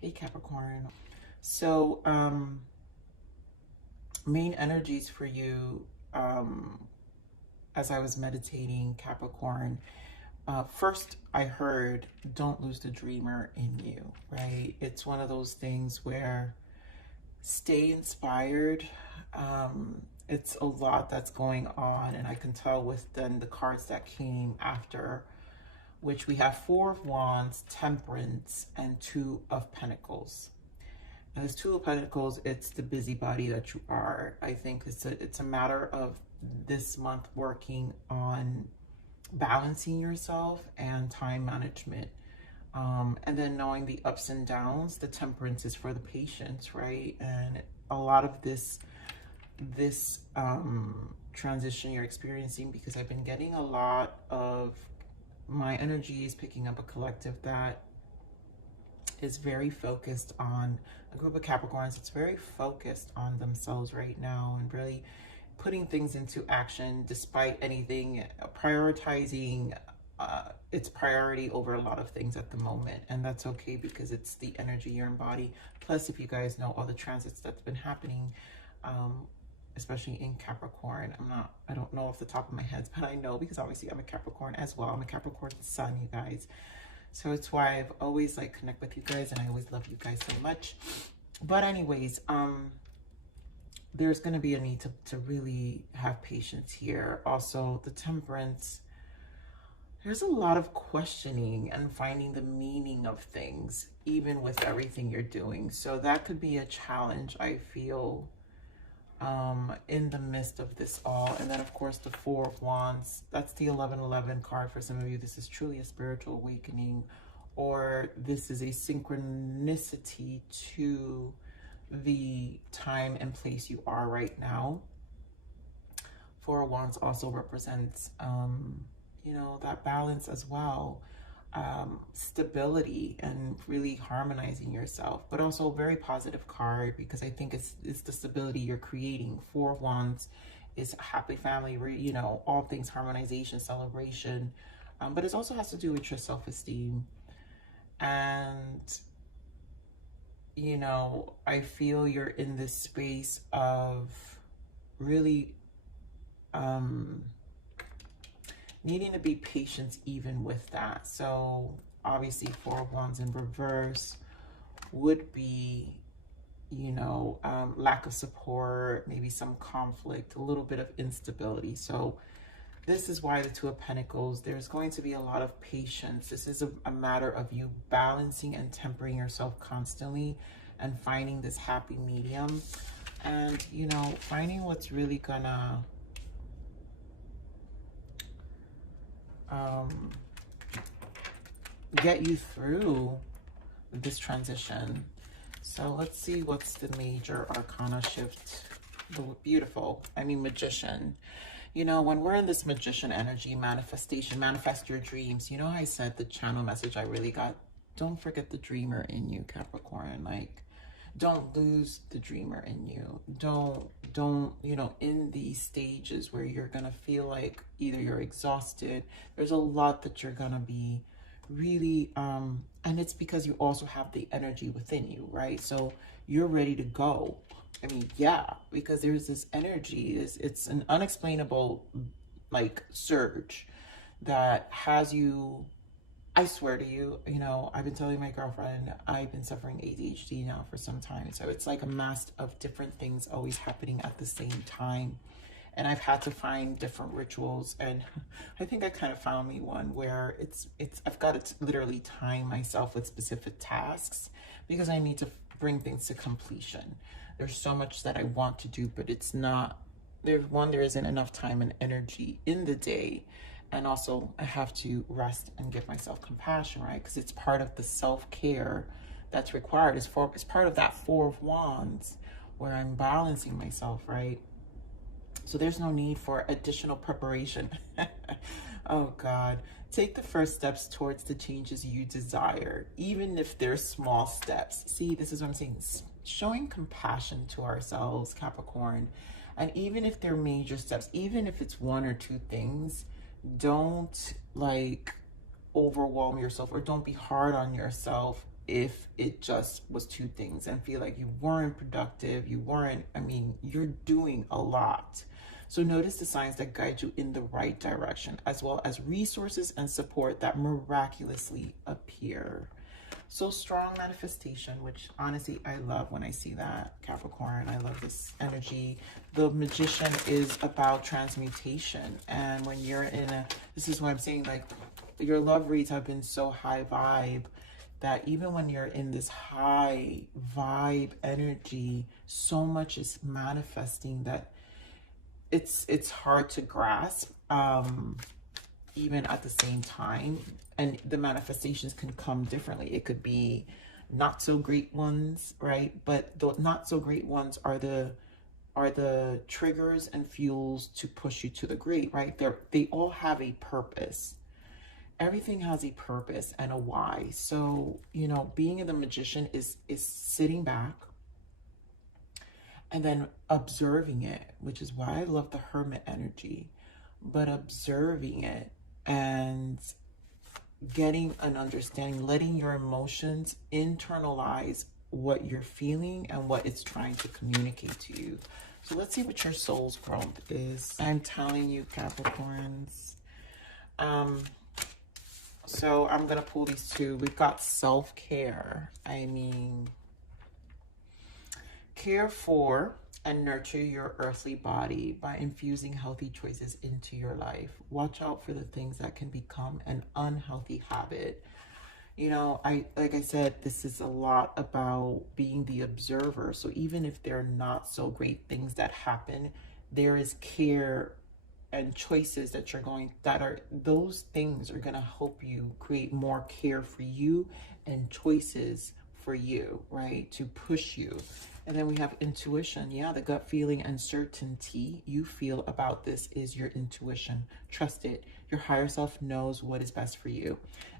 Hey Capricorn. So main energies for you, as I was meditating, Capricorn, first I heard don't lose the dreamer in you, right? It's one of those things where stay inspired. It's a lot that's going on, and I can tell with then the cards that came after, which we have Four of Wands, Temperance, and Two of Pentacles. And this Two of Pentacles, it's the busybody that you are. I think it's a matter of this month working on balancing yourself and time management. And then knowing the ups and downs. The Temperance is for the patience, right? And a lot of this transition you're experiencing, because I've been getting a lot of my energy is picking up a collective that is very focused on a group of Capricorns. It's very focused on themselves right now and really putting things into action despite anything, prioritizing its priority over a lot of things at the moment. And that's okay, because it's the energy you embody. Plus, if you guys know all the transits that's been happening, especially in Capricorn, I don't know off the top of my head, but I know because obviously I'm a Capricorn as well. I'm a Capricorn sun, you guys. So it's why I've always connect with you guys, and I always love you guys so much. But anyways, there's going to be a need to really have patience here. Also, the Temperance, there's a lot of questioning and finding the meaning of things, even with everything you're doing. So that could be a challenge, I feel, in the midst of this all. And then of course the Four of Wands, that's the 1111 card. For some of you, this is truly a spiritual awakening, or this is a synchronicity to the time and place you are right now. Four of Wands also represents you know, that balance as well, stability and really harmonizing yourself, but also a very positive card, because I think it's the stability you're creating. Four of Wands is a happy family, you know, all things harmonization, celebration, but it also has to do with your self-esteem. And you know, I feel you're in this space of really needing to be patient even with that. So obviously Four of Wands in reverse would be, you know, lack of support, maybe some conflict, a little bit of instability. So this is why the Two of Pentacles, there's going to be a lot of patience. This is a matter of you balancing and tempering yourself constantly and finding this happy medium, and, you know, finding what's really gonna get you through this transition. So let's see what's the major arcana shift. Beautiful. I mean, Magician. You know, when we're in this Magician energy, manifestation, manifest your dreams. You know, I said the channel message I really got, don't forget the dreamer in you, Capricorn. Like, don't lose the dreamer in you. Don't, you know, in these stages where you're gonna feel like either you're exhausted, there's a lot that you're gonna be really, and it's because you also have the energy within you, right? So you're ready to go. I mean, yeah, because there's this energy, it's an unexplainable like surge that has you, I swear to you, you know, I've been telling my girlfriend, I've been suffering ADHD now for some time. So it's like a mass of different things always happening at the same time. And I've had to find different rituals. And I think I kind of found me one where I've got to literally time myself with specific tasks, because I need to bring things to completion. There's so much that I want to do, but it's not, there isn't enough time and energy in the day. And also I have to rest and give myself compassion, right? Because it's part of the self-care that's required. It's part of that Four of Wands where I'm balancing myself, right? So there's no need for additional preparation. Oh God. Take the first steps towards the changes you desire, even if they're small steps. See, this is what I'm saying. Showing compassion to ourselves, Capricorn. And even if they're major steps, even if it's one or two things, don't like overwhelm yourself, or don't be hard on yourself if it just was two things and feel like you weren't productive, you weren't, I mean, you're doing a lot. So notice the signs that guide you in the right direction, as well as resources and support that miraculously appear. So strong manifestation, which honestly I love when I see that, Capricorn. I love this energy. The Magician is about transmutation. And when you're in a, this is what I'm saying, like your love reads have been so high vibe that even when you're in this high vibe energy, so much is manifesting that it's hard to grasp, even at the same time. And the manifestations can come differently. It could be not so great ones, right? But the not so great ones are the triggers and fuels to push you to the great, right? They all have a purpose. Everything has a purpose and a why. So, you know, being in the Magician is sitting back and then observing it, which is why I love the Hermit energy, but observing it and getting an understanding, letting your emotions internalize what you're feeling and what it's trying to communicate to you. So let's see what your soul's growth is. I'm telling you, Capricorns. So I'm going to pull these two. We've got self-care. I mean, care for and nurture your earthly body by infusing healthy choices into your life. Watch out for the things that can become an unhealthy habit. You know, like I said, this is a lot about being the observer. So even if they're not so great things that happen, there is care and choices that you're going, that are, those things are going to help you create more care for you and choices for you, right? To push you. And then we have intuition. Yeah, the gut feeling and certainty you feel about this is your intuition. Trust it. Your higher self knows what is best for you.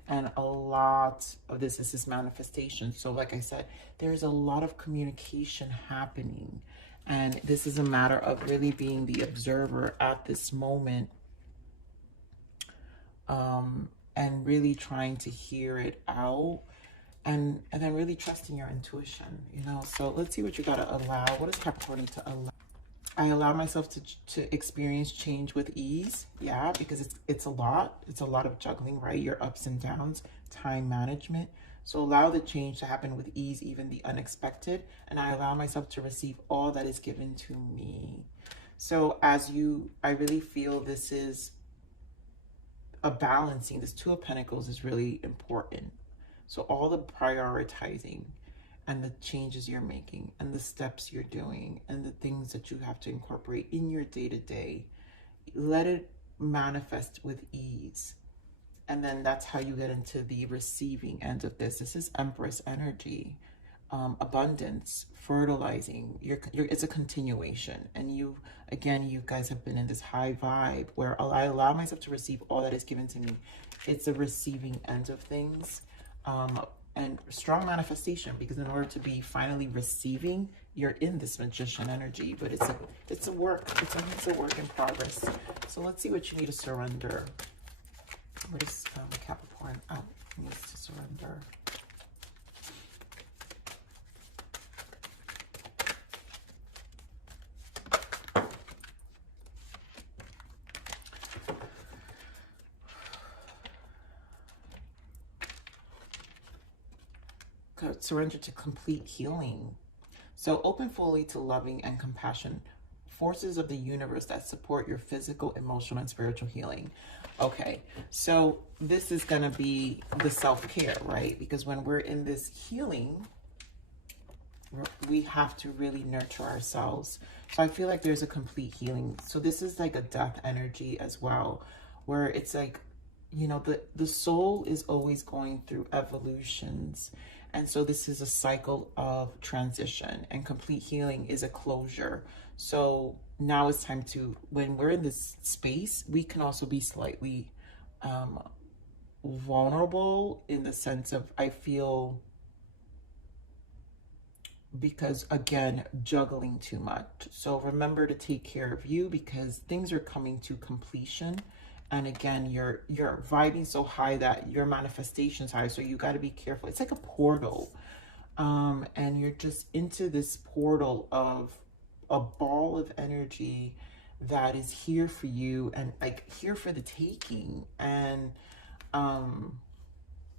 And a lot of this is manifestation. So like I said, there's a lot of communication happening. And this is a matter of really being the observer at this moment, and really trying to hear it out. And then really trusting your intuition, you know. So let's see what you got to allow. What is Capricorn to allow? I allow myself to experience change with ease. Yeah, because it's a lot. It's a lot of juggling, right? Your ups and downs, time management. So allow the change to happen with ease, even the unexpected. And I allow myself to receive all that is given to me. So I really feel this is a balancing. This Two of Pentacles is really important. So all the prioritizing and the changes you're making and the steps you're doing and the things that you have to incorporate in your day-to-day, let it manifest with ease. And then that's how you get into the receiving end of this. This is Empress energy, abundance, fertilizing. It's a continuation. And you guys have been in this high vibe where I allow myself to receive all that is given to me. It's a receiving end of things. And strong manifestation, because in order to be finally receiving, you're in this Magician energy, but it's a work in progress. So let's see what you need to surrender. What is Capricorn needs to surrender? Surrender to complete healing. So open fully to loving and compassion, forces of the universe that support your physical, emotional, and spiritual healing. Okay, so this is going to be the self-care, right? Because when we're in this healing, we have to really nurture ourselves. So I feel like there's a complete healing. So this is like a death energy as well, where it's like, you know, the soul is always going through evolutions. And so this is a cycle of transition, and complete healing is a closure. So now it's time to, when we're in this space, we can also be slightly vulnerable in the sense of, I feel, because again, juggling too much. So remember to take care of you, because things are coming to completion And again, you're vibing so high that your manifestation's high. So you got to be careful. It's like a portal. And you're just into this portal of a ball of energy that is here for you and like here for the taking. And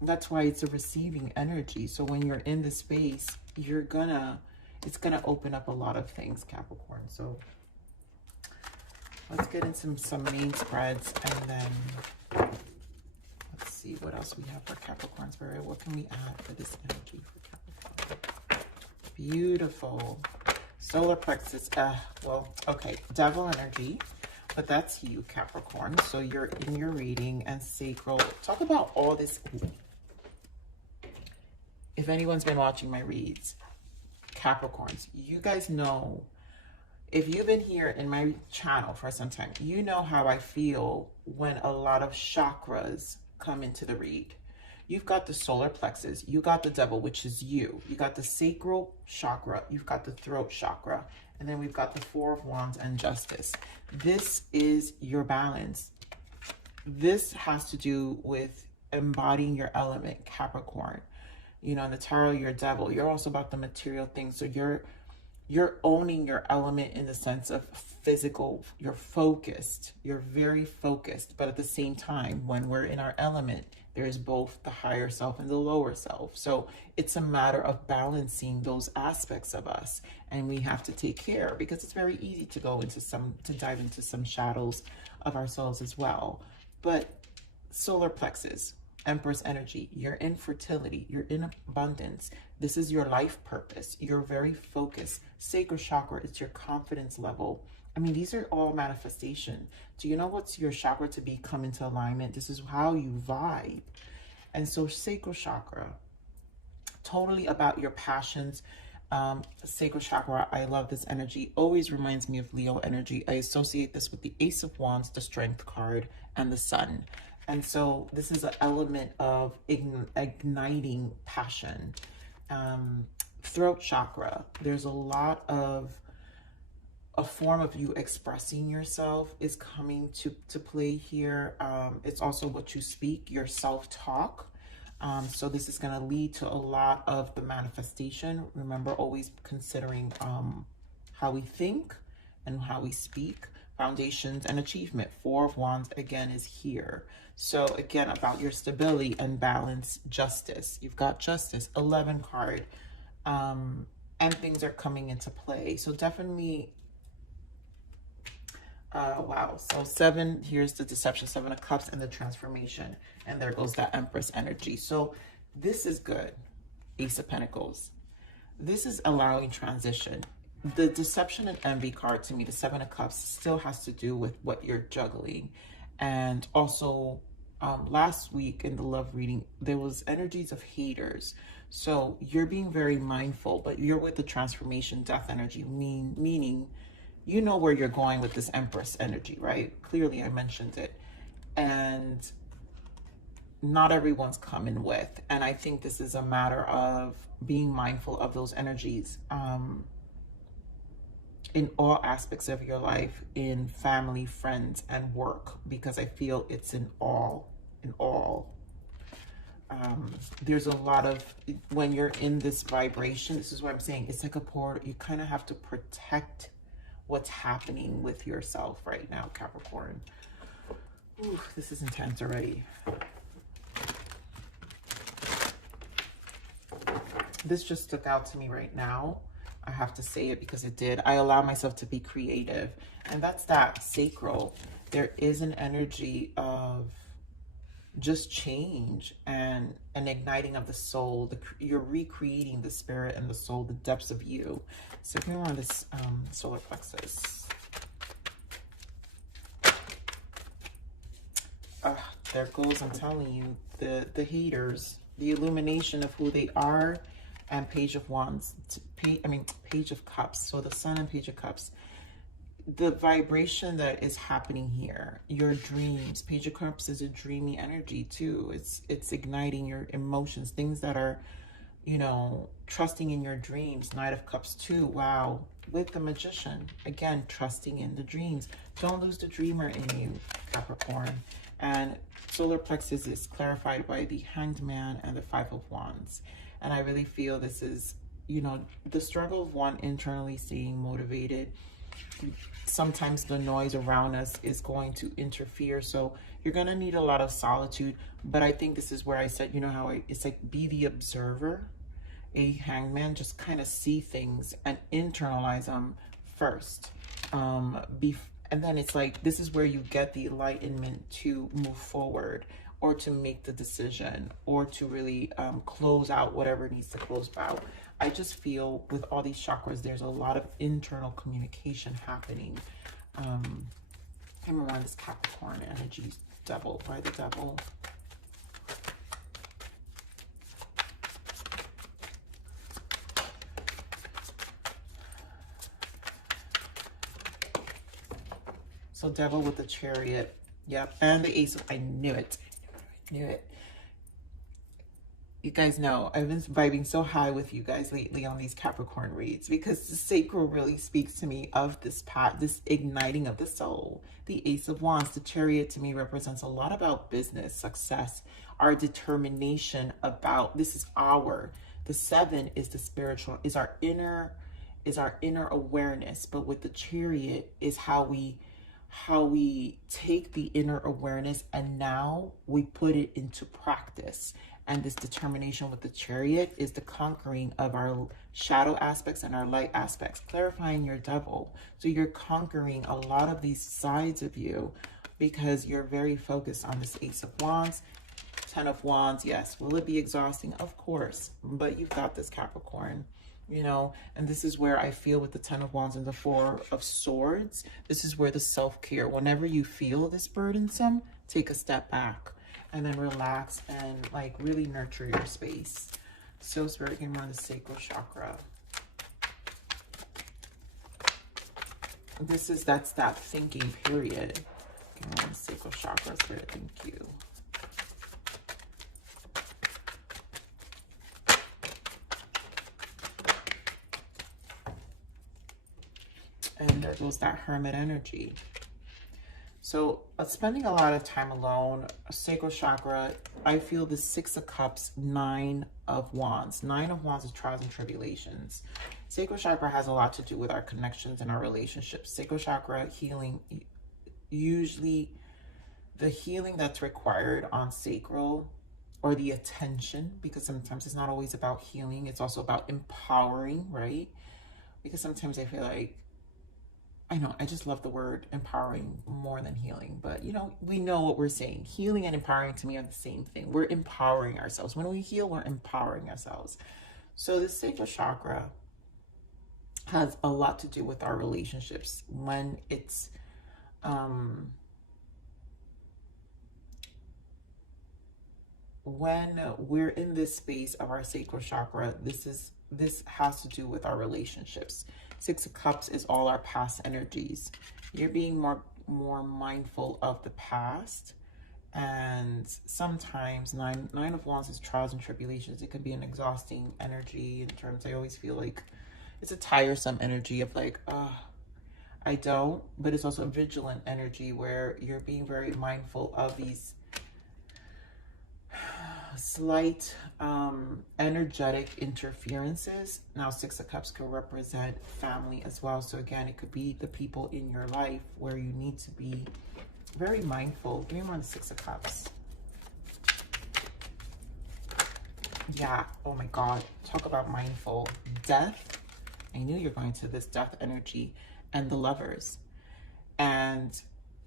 that's why it's a receiving energy. So when you're in the space, it's gonna open up a lot of things, Capricorn. So let's get into some main spreads, and then let's see what else we have for Capricorn Spirit. What can we add for this energy for Capricorn? Beautiful. Solar plexus. Well, okay, devil energy, but that's you, Capricorn. So you're in your reading, and sacral. Talk about all this. If anyone's been watching my reads, Capricorns, you guys know, if you've been here in my channel for some time, you know how I feel when a lot of chakras come into the read. You've got the solar plexus, you got the devil, which is you. You got the sacral chakra, you've got the throat chakra, and then we've got the Four of Wands and Justice. This is your balance. This has to do with embodying your element, Capricorn. You know, in the tarot, you're devil. You're also about the material things. So you're owning your element in the sense of physical. You're focused. You're very focused. But at the same time, when we're in our element, there is both the higher self and the lower self. So it's a matter of balancing those aspects of us. And we have to take care, because it's very easy to go into to dive into some shadows of ourselves as well. But solar plexus, Empress energy, you're in fertility, you're in abundance. This is your life purpose. You're very focused. Sacral chakra, it's your confidence level. I mean, these are all manifestation. Do you know what's your chakra to come into alignment? This is how you vibe. And so sacral chakra, totally about your passions. Sacral chakra, I love this energy. Always reminds me of Leo energy. I associate this with the Ace of Wands, the Strength card, and the Sun. And so this is an element of igniting passion. Throat chakra, there's a lot of a form of you expressing yourself is coming to play here. It's also what you speak, your self-talk. So this is going to lead to a lot of the manifestation. Remember, always considering how we think and how we speak. Foundations and achievement. Four of Wands again is here. So again, about your stability and balance. Justice, you've got Justice, 11 card, and things are coming into play. So definitely wow. So 7, here's the deception, 7 of Cups, and the transformation, and there goes that Empress energy. So this is good. Ace of Pentacles, this is allowing transition. The deception and envy card, to me, the 7 of Cups, still has to do with what you're juggling. And also last week in the love reading, there was energies of haters. So you're being very mindful, but you're with the transformation death energy, meaning you know where you're going with this Empress energy, right? Clearly I mentioned it. And not everyone's coming with. And I think this is a matter of being mindful of those energies. In all aspects of your life, in family, friends, and work, because I feel it's in all. There's a lot of, when you're in this vibration, this is what I'm saying, it's like a portal. You kind of have to protect what's happening with yourself right now, Capricorn. Ooh, this is intense already. This just stuck out to me right now. I have to say it because it did. I allow myself to be creative. And that's that sacral. There is an energy of just change and an igniting of the soul. You're recreating the spirit and the soul, the depths of you. So here on this solar plexus. There goes, I'm telling you, the haters, the illumination of who they are. And Page of Wands, Page of Cups. So the Sun and Page of Cups. The vibration that is happening here, your dreams. Page of Cups is a dreamy energy too. It's igniting your emotions, things that are, you know, trusting in your dreams. Knight of Cups too. Wow. With the Magician, again, trusting in the dreams. Don't lose the dreamer in you, Capricorn. And solar plexus is clarified by the Hanged Man and the Five of Wands. And I really feel this is, you know, the struggle of one internally staying motivated. Sometimes the noise around us is going to interfere. So you're going to need a lot of solitude. But I think this is where I said, you know how it's like, be the observer. A hangman, just kind of see things and internalize them first. And then it's like, this is where you get the enlightenment to move forward, or to make the decision, or to really close out whatever needs to close out. I just feel with all these chakras, there's a lot of internal communication happening. I'm around this Capricorn energy, Devil, by the Devil. So Devil with the Chariot. Yep. And the Ace of, I knew it. I knew it. You guys know I've been vibing so high with you guys lately on these Capricorn reads, because the sacral really speaks to me of this path, this igniting of the soul. The Ace of Wands, the Chariot, to me represents a lot about business, success, our determination about, this is the 7 is the spiritual, is our inner awareness. But with the Chariot is how we take the inner awareness and now we put it into practice. And this determination with the Chariot is the conquering of our shadow aspects and our light aspects, clarifying your Devil. So you're conquering a lot of these sides of you because you're very focused on this Ace of Wands. 10 of Wands, yes. Will it be exhausting? Of course. But you've got this, Capricorn. You know, and this is where I feel with the 10 of Wands and the 4 of Swords, this is where the self-care, whenever you feel this burdensome, take a step back and then relax and like really nurture your space. So Spirit came around the sacral chakra. That's that thinking period. Came around the sacral chakra, Spirit, thank you. And there goes that Hermit energy. So spending a lot of time alone, sacral chakra, I feel the 6 of Cups, 9 of Wands. 9 of Wands is trials and tribulations. Sacral chakra has a lot to do with our connections and our relationships. Sacral chakra healing, usually the healing that's required on sacral, or the attention, because sometimes it's not always about healing. It's also about empowering, right? Because sometimes I feel like, I know, I just love the word empowering more than healing. But, you know, we know what we're saying. Healing and empowering to me are the same thing. We're empowering ourselves. When we heal, we're empowering ourselves. So the sacral chakra has a lot to do with our relationships. When it's, when we're in this space of our sacral chakra, this has to do with our relationships. 6 of Cups is all our past energies. You're being more mindful of the past. And sometimes 9 of Wands is trials and tribulations. It could be an exhausting energy in terms, I always feel like it's a tiresome energy of like, I don't. But it's also a vigilant energy where you're being very mindful of these slight energetic interferences. Now 6 of Cups could represent family as well. So again, it could be the people in your life where you need to be very mindful. Give me on the 6 of Cups. Yeah, oh my God, talk about mindful. Death. I knew you're going to this death energy. And the Lovers. And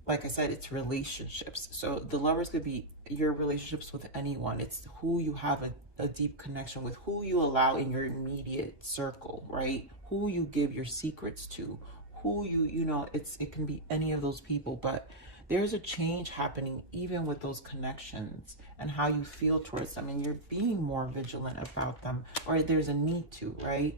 like I said, it's relationships. So the Lovers could be your relationships with anyone. It's who you have a deep connection with, who you allow in your immediate circle, right? Who you give your secrets to, who you know, it can be any of those people. But there's a change happening even with those connections and how you feel towards them. And you're being more vigilant about them, or there's a need to, right?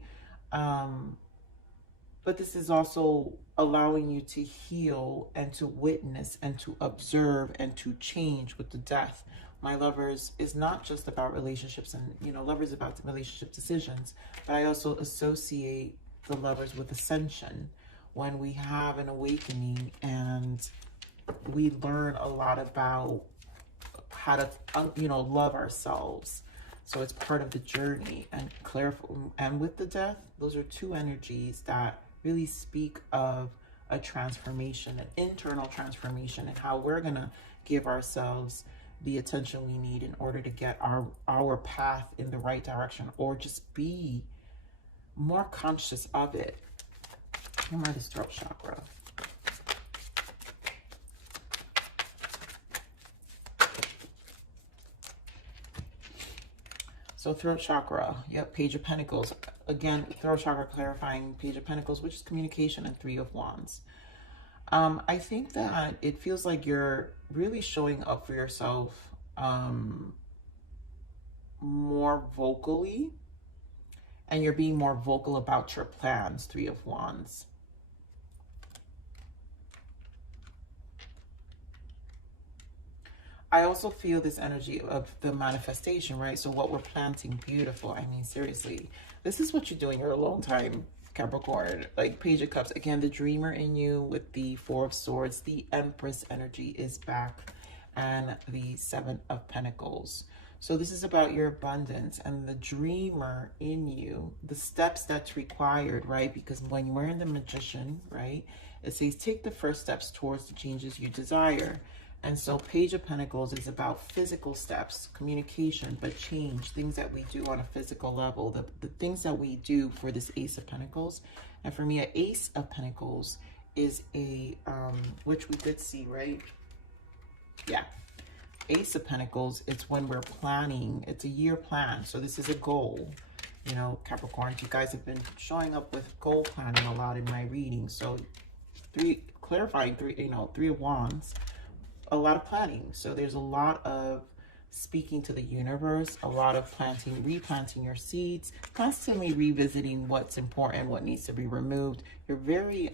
But this is also allowing you to heal and to witness and to observe and to change with the death. my lovers, is not just about relationships and, you know, lovers about relationship decisions, but I also associate the lovers with ascension, when we have an awakening and we learn a lot about how to, you know, love ourselves. So it's part of the journey. And and with the death, those are two energies that really speak of a transformation, an internal transformation, and how we're gonna give ourselves the attention we need in order to get our path in the right direction, or just be more conscious of it. Remember this throat chakra. So throat chakra, yep, Page of Pentacles. Again, throat chakra clarifying Page of Pentacles, which is communication, and Three of Wands. I think that it feels like you're really showing up for yourself more vocally, and you're being more vocal about your plans, Three of Wands. I also feel this energy of the manifestation, right? So what we're planting, beautiful. I mean, seriously, this is what you do in your alone time, Capricorn. Like Page of Cups, again, the dreamer in you with the Four of Swords, the Empress energy is back, and the Seven of Pentacles. So this is about your abundance and the dreamer in you, the steps that's required, right? Because when we're in the Magician, right, it says take the first steps towards the changes you desire. And so Page of Pentacles is about physical steps, communication, but change, things that we do on a physical level, the things that we do for this Ace of Pentacles. And for me, an Ace of Pentacles is a, which we did see, right? Yeah. Ace of Pentacles, it's when we're planning, it's a year plan. So this is a goal. You know, Capricorn, you guys have been showing up with goal planning a lot in my reading. So clarifying Three of Wands, a lot of planning. So there's a lot of speaking to the universe, a lot of planting, replanting your seeds, constantly revisiting what's important, what needs to be removed. You're very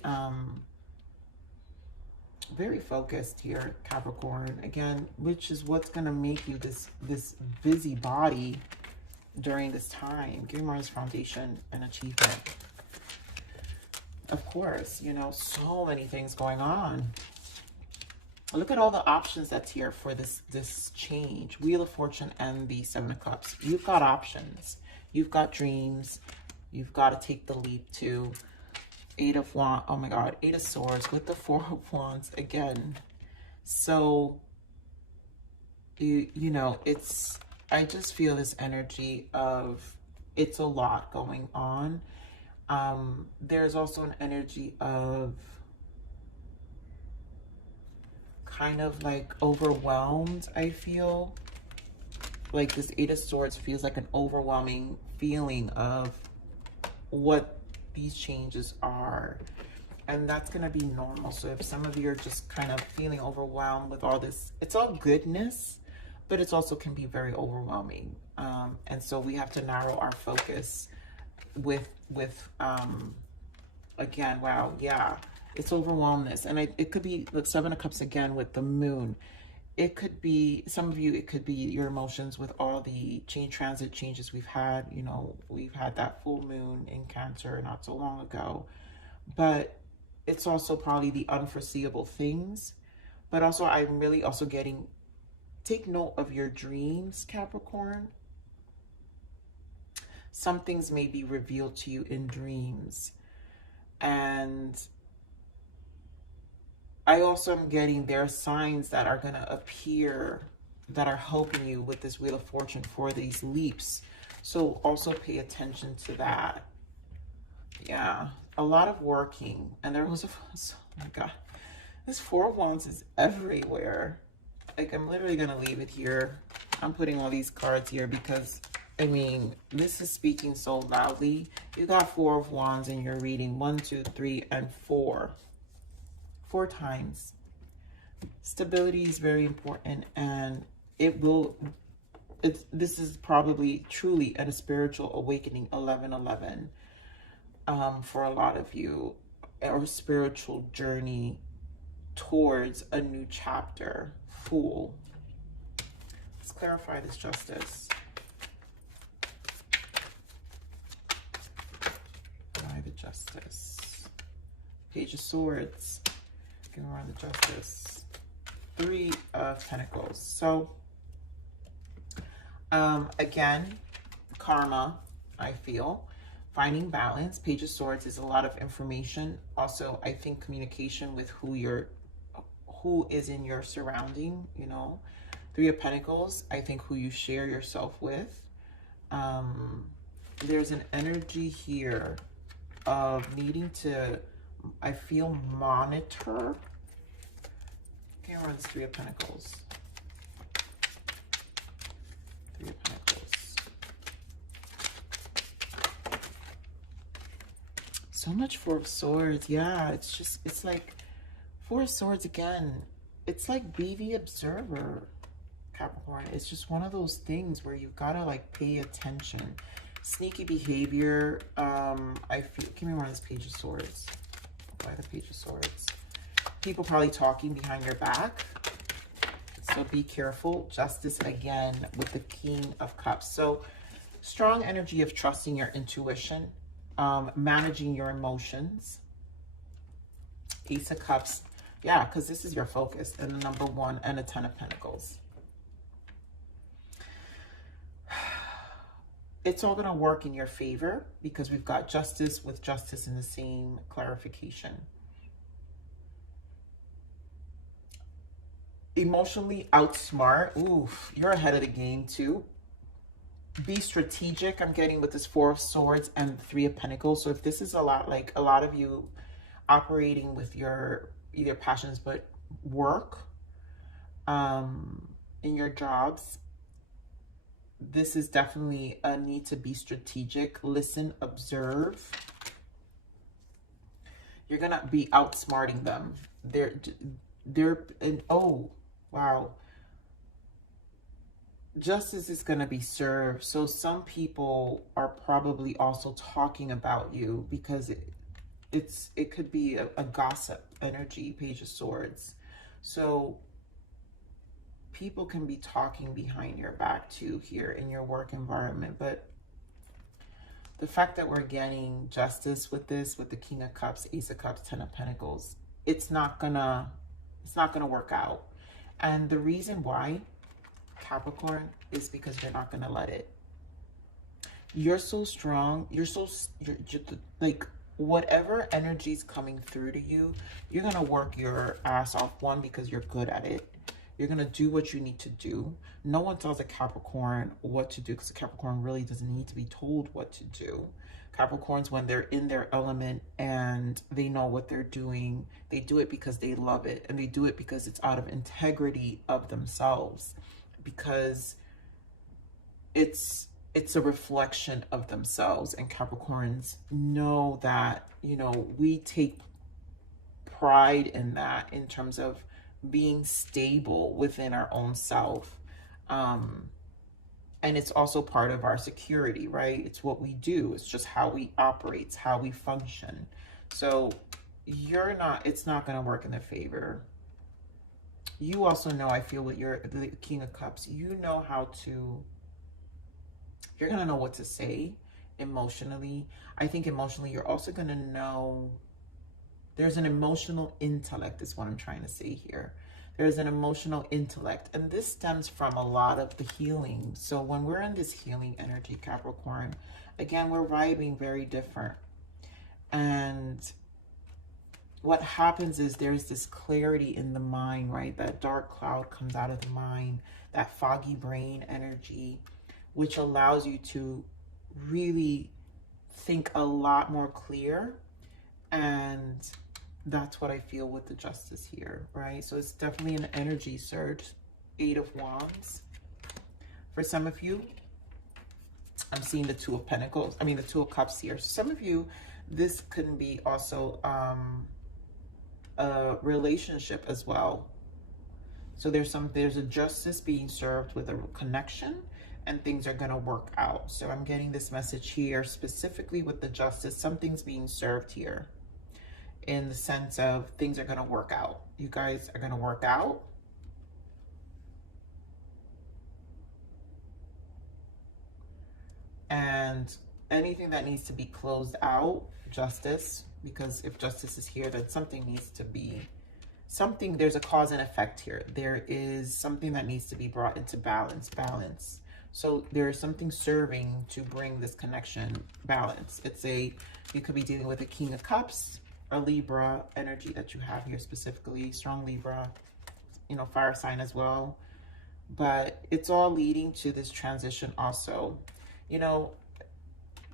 focused here, Capricorn, again, which is what's going to make you this busy body during this time. Give me Mars foundation and achievement. Of course, you know, so many things going on. Look at all the options that's here for this change. Wheel of Fortune and the Seven of Cups. You've got options. You've got dreams. You've got to take the leap too. Eight of Wands. Oh my God. Eight of Swords with the Four of Wands again. So, you know, I just feel this energy of it's a lot going on. There's also an energy of kind of like overwhelmed. I feel like this Eight of Swords feels like an overwhelming feeling of what these changes are, and that's going to be normal. So if some of you are just kind of feeling overwhelmed with all this, it's all goodness, but it's also can be very overwhelming, and so we have to narrow our focus with again, wow, yeah, it's overwhelmness. And it could be the Seven of Cups again with the Moon. It could be, some of you, it could be your emotions with all the transit changes we've had. You know, we've had that full moon in Cancer not so long ago. But it's also probably the unforeseeable things. But also, I'm really also getting, take note of your dreams, Capricorn. Some things may be revealed to you in dreams. And I also am getting there are signs that are going to appear that are helping you with this Wheel of Fortune for these leaps. So also pay attention to that. Yeah, a lot of working. And there was oh my God, this Four of Wands is everywhere. Like, I'm literally going to leave it here. I'm putting all these cards here because, I mean, this is speaking so loudly. You got Four of Wands in your reading. 1, 2, 3, and 4. 4 times. Stability is very important, and this is probably truly at a spiritual awakening, 11/11, for a lot of you, or spiritual journey towards a new chapter. Fool. Let's clarify this justice. Why the justice? Page of Swords. Give me more the justice. Three of Pentacles. So, again, karma, I feel. Finding balance. Page of Swords is a lot of information. Also, I think communication with who is in your surrounding, you know. Three of Pentacles, I think who you share yourself with. There's an energy here of needing to, I feel, monitor. Can't run this Three of Pentacles. Three of Pentacles. So much Four of Swords. Yeah, it's just, it's like Four of Swords again. It's like be the observer, Capricorn. It's just one of those things where you gotta like pay attention. Sneaky behavior. I feel, give me one of this Page of Swords. Why the Page of Swords? People probably talking behind your back. So be careful. Justice again with the King of Cups. So strong energy of trusting your intuition, managing your emotions. Ace of Cups. Yeah, because this is your focus. And the number one and a Ten of Pentacles. It's all going to work in your favor because we've got justice with justice in the same clarification. Emotionally outsmart. Oof, you're ahead of the game too. Be strategic, I'm getting with this Four of Swords and Three of Pentacles. So if this is a lot, like a lot of you operating with your either passions but work in your jobs, this is definitely a need to be strategic. Listen, observe. You're gonna be outsmarting them. And oh wow, justice is gonna be served. So some people are probably also talking about you because it could be a gossip energy. Page of Swords. So people can be talking behind your back too here in your work environment. But the fact that we're getting justice with this, with the King of Cups, Ace of Cups, Ten of Pentacles, it's not gonna work out. And the reason why, Capricorn, is because you're not gonna let it. You're so strong. You're like, whatever energy is coming through to you, you're gonna work your ass off. One, because you're good at it. You're going to do what you need to do. No one tells a Capricorn what to do because a Capricorn really doesn't need to be told what to do. Capricorns, when they're in their element and they know what they're doing, they do it because they love it. And they do it because it's out of integrity of themselves. Because it's a reflection of themselves. And Capricorns know that, you know, we take pride in that in terms of being stable within our own self. And it's also part of our security, right? It's what we do. It's just how we operate, it's how we function. So it's not going to work in their favor. You also know, I feel, with the King of Cups, you know how to, you're going to know what to say emotionally. I think emotionally, you're also going to know, there's an emotional intellect is what I'm trying to say here. There's an emotional intellect. And this stems from a lot of the healing. So when we're in this healing energy, Capricorn, again, we're vibing very different. And what happens is there's this clarity in the mind, right? That dark cloud comes out of the mind, that foggy brain energy, which allows you to really think a lot more clear. And that's what I feel with the justice here, right? So it's definitely an energy surge. Eight of Wands. For some of you, I'm seeing the Two of Pentacles. I mean, the Two of Cups here. Some of you, this could be also a relationship as well. So there's a justice being served with a connection, and things are going to work out. So I'm getting this message here specifically with the justice. Something's being served here, in the sense of things are going to work out. You guys are going to work out. And anything that needs to be closed out, justice, because if justice is here, then something needs to be, there's a cause and effect here. There is something that needs to be brought into balance. So there's something serving to bring this connection balance. You could be dealing with a King of Cups, a Libra energy that you have here specifically, strong Libra, you know, fire sign as well. But it's all leading to this transition also. You know,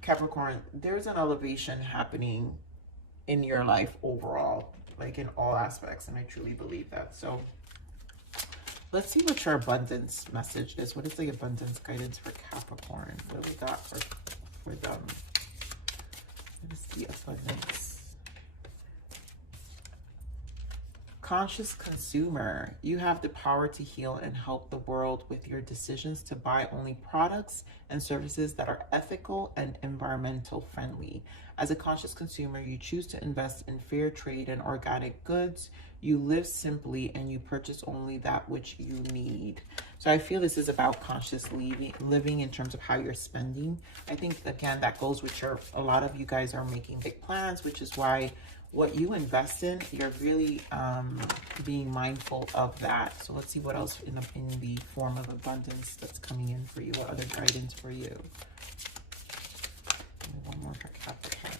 Capricorn, there's an elevation happening in your life overall, like in all aspects, and I truly believe that. So let's see what your abundance message is. What is the abundance guidance for Capricorn? What do we got for them? What is the abundance? Conscious consumer. You have the power to heal and help the world with your decisions to buy only products and services that are ethical and environmental friendly. As a conscious consumer, you choose to invest in fair trade and organic goods. You live simply and you purchase only that which you need. So I feel this is about conscious living in terms of how you're spending. I think, again, that goes with a lot of you guys are making big plans, which is why what you invest in, you're really being mindful of that. So let's see what else in the form of abundance that's coming in for you. What other guidance for you? One more for Capricorn.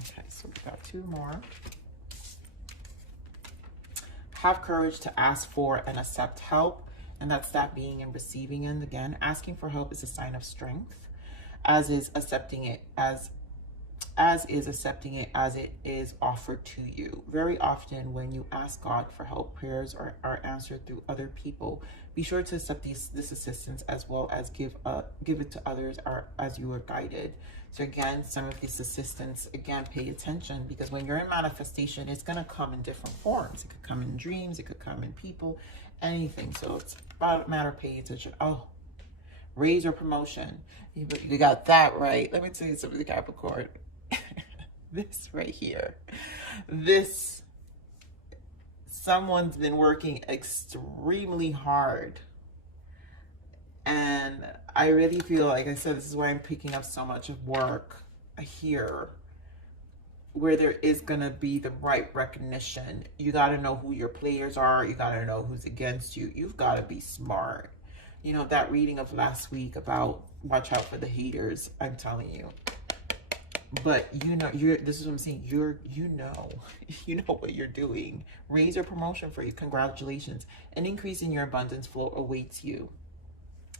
Okay, so we've got two more. Have courage to ask for and accept help. And that's that being and receiving. And again, asking for help is a sign of strength, as is accepting it as it is offered to you. Very often when you ask God for help, prayers are answered through other people. Be sure to accept this assistance as well as give it to others as you are guided. So again, some of this assistance, again, pay attention, because when you're in manifestation, it's going to come in different forms. It could come in dreams, it could come in people, anything. So it's about a matter of paying attention. Oh, raise or promotion. You got that right. Let me tell you something, Capricorn. This right here, someone's been working extremely hard, and I really feel, like I said, this is why I'm picking up so much of work here, where there is gonna be the right recognition. You got to know who your players are. You got to know who's against you. You've got to be smart. You know, that reading of last week about watch out for the haters, I'm telling you. But you know, this is what I'm saying. You know what you're doing. Raise your promotion for you. Congratulations. An increase in your abundance flow awaits you.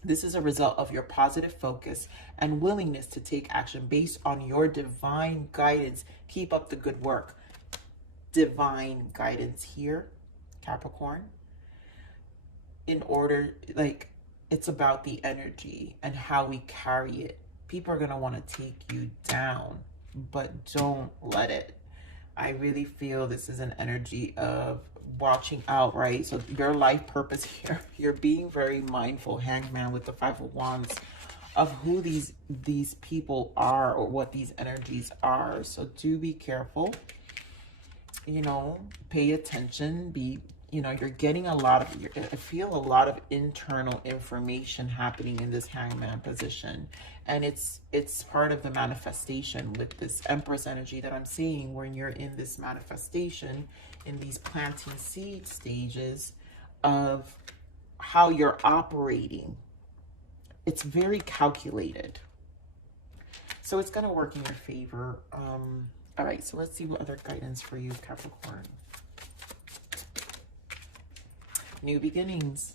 This is a result of your positive focus and willingness to take action based on your divine guidance. Keep up the good work. Divine guidance here, Capricorn. In order, like, it's about the energy and how we carry it. People are going to want to take you down, but don't let it. I really feel this is an energy of watching out, right? So your life purpose here, you're being very mindful, Hangman with the Five of Wands, of who these people are or what these energies are. So do be careful, you know, pay attention, you're getting I feel a lot of internal information happening in this Hangman position. And it's part of the manifestation with this Empress energy that I'm seeing, when you're in this manifestation, in these planting seed stages of how you're operating. It's very calculated. So it's going to work in your favor. All right, so let's see what other guidance for you, Capricorn. New beginnings.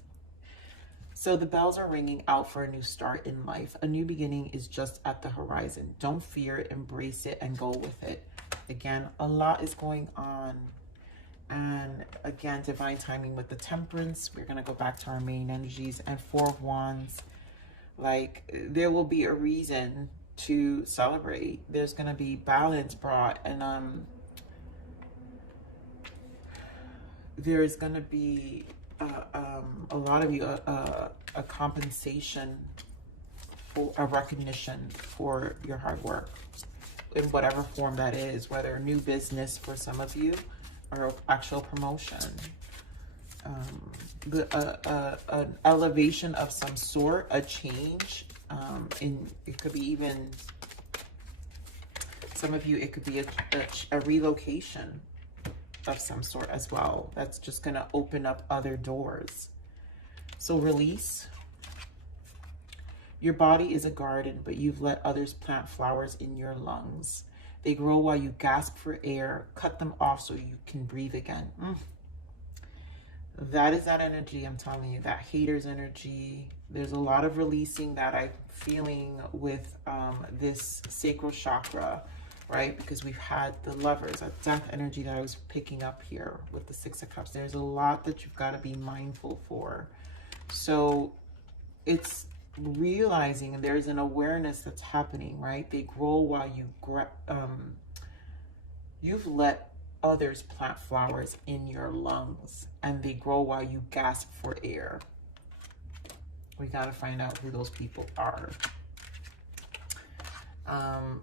So the bells are ringing out for a new start in life. A new beginning is just at the horizon. Don't fear it, embrace it, and go with it. Again, a lot is going on. And again, divine timing with the Temperance. We're going to go back to our main energies. And Four of Wands. Like, there will be a reason to celebrate. There's going to be balance brought. And there's going to be a lot of you a compensation, for a recognition for your hard work in whatever form that is, whether new business for some of you or actual promotion, an elevation of some sort, a change It could be even, some of you, it could be a relocation of some sort as well. That's just going to open up other doors. So release. Your body is a garden, but you've let others plant flowers in your lungs. They grow while you gasp for air. Cut them off so you can breathe again. That is that energy, I'm telling you, that hater's energy. There's a lot of releasing that I'm feeling with this sacral chakra, right? Because we've had the Lovers, that death energy that I was picking up here with the Six of Cups. There's a lot that you've got to be mindful for. So it's realizing, and there's an awareness that's happening, right? They grow while you you've let others plant flowers in your lungs, and they grow while you gasp for air. We got to find out who those people are.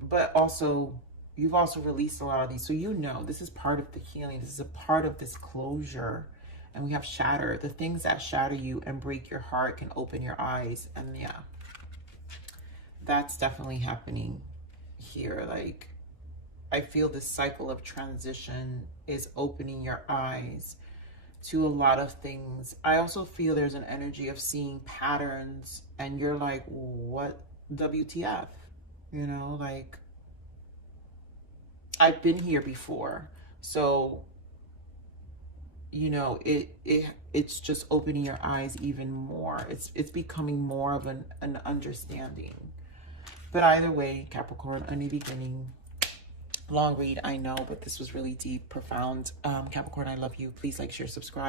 But also, you've also released a lot of these, so you know this is part of the healing. This is a part of this closure. And we have shatter. The things that shatter you and break your heart can open your eyes. And yeah, that's definitely happening here. Like, I feel this cycle of transition is opening your eyes to a lot of things. I also feel there's an energy of seeing patterns and you're like, what WTF? You know, like, I've been here before. So, you know, it's just opening your eyes even more. It's becoming more of an understanding. But either way, Capricorn, a new beginning. Long read, I know, but this was really deep, profound. Capricorn, I love you. Please like, share, subscribe.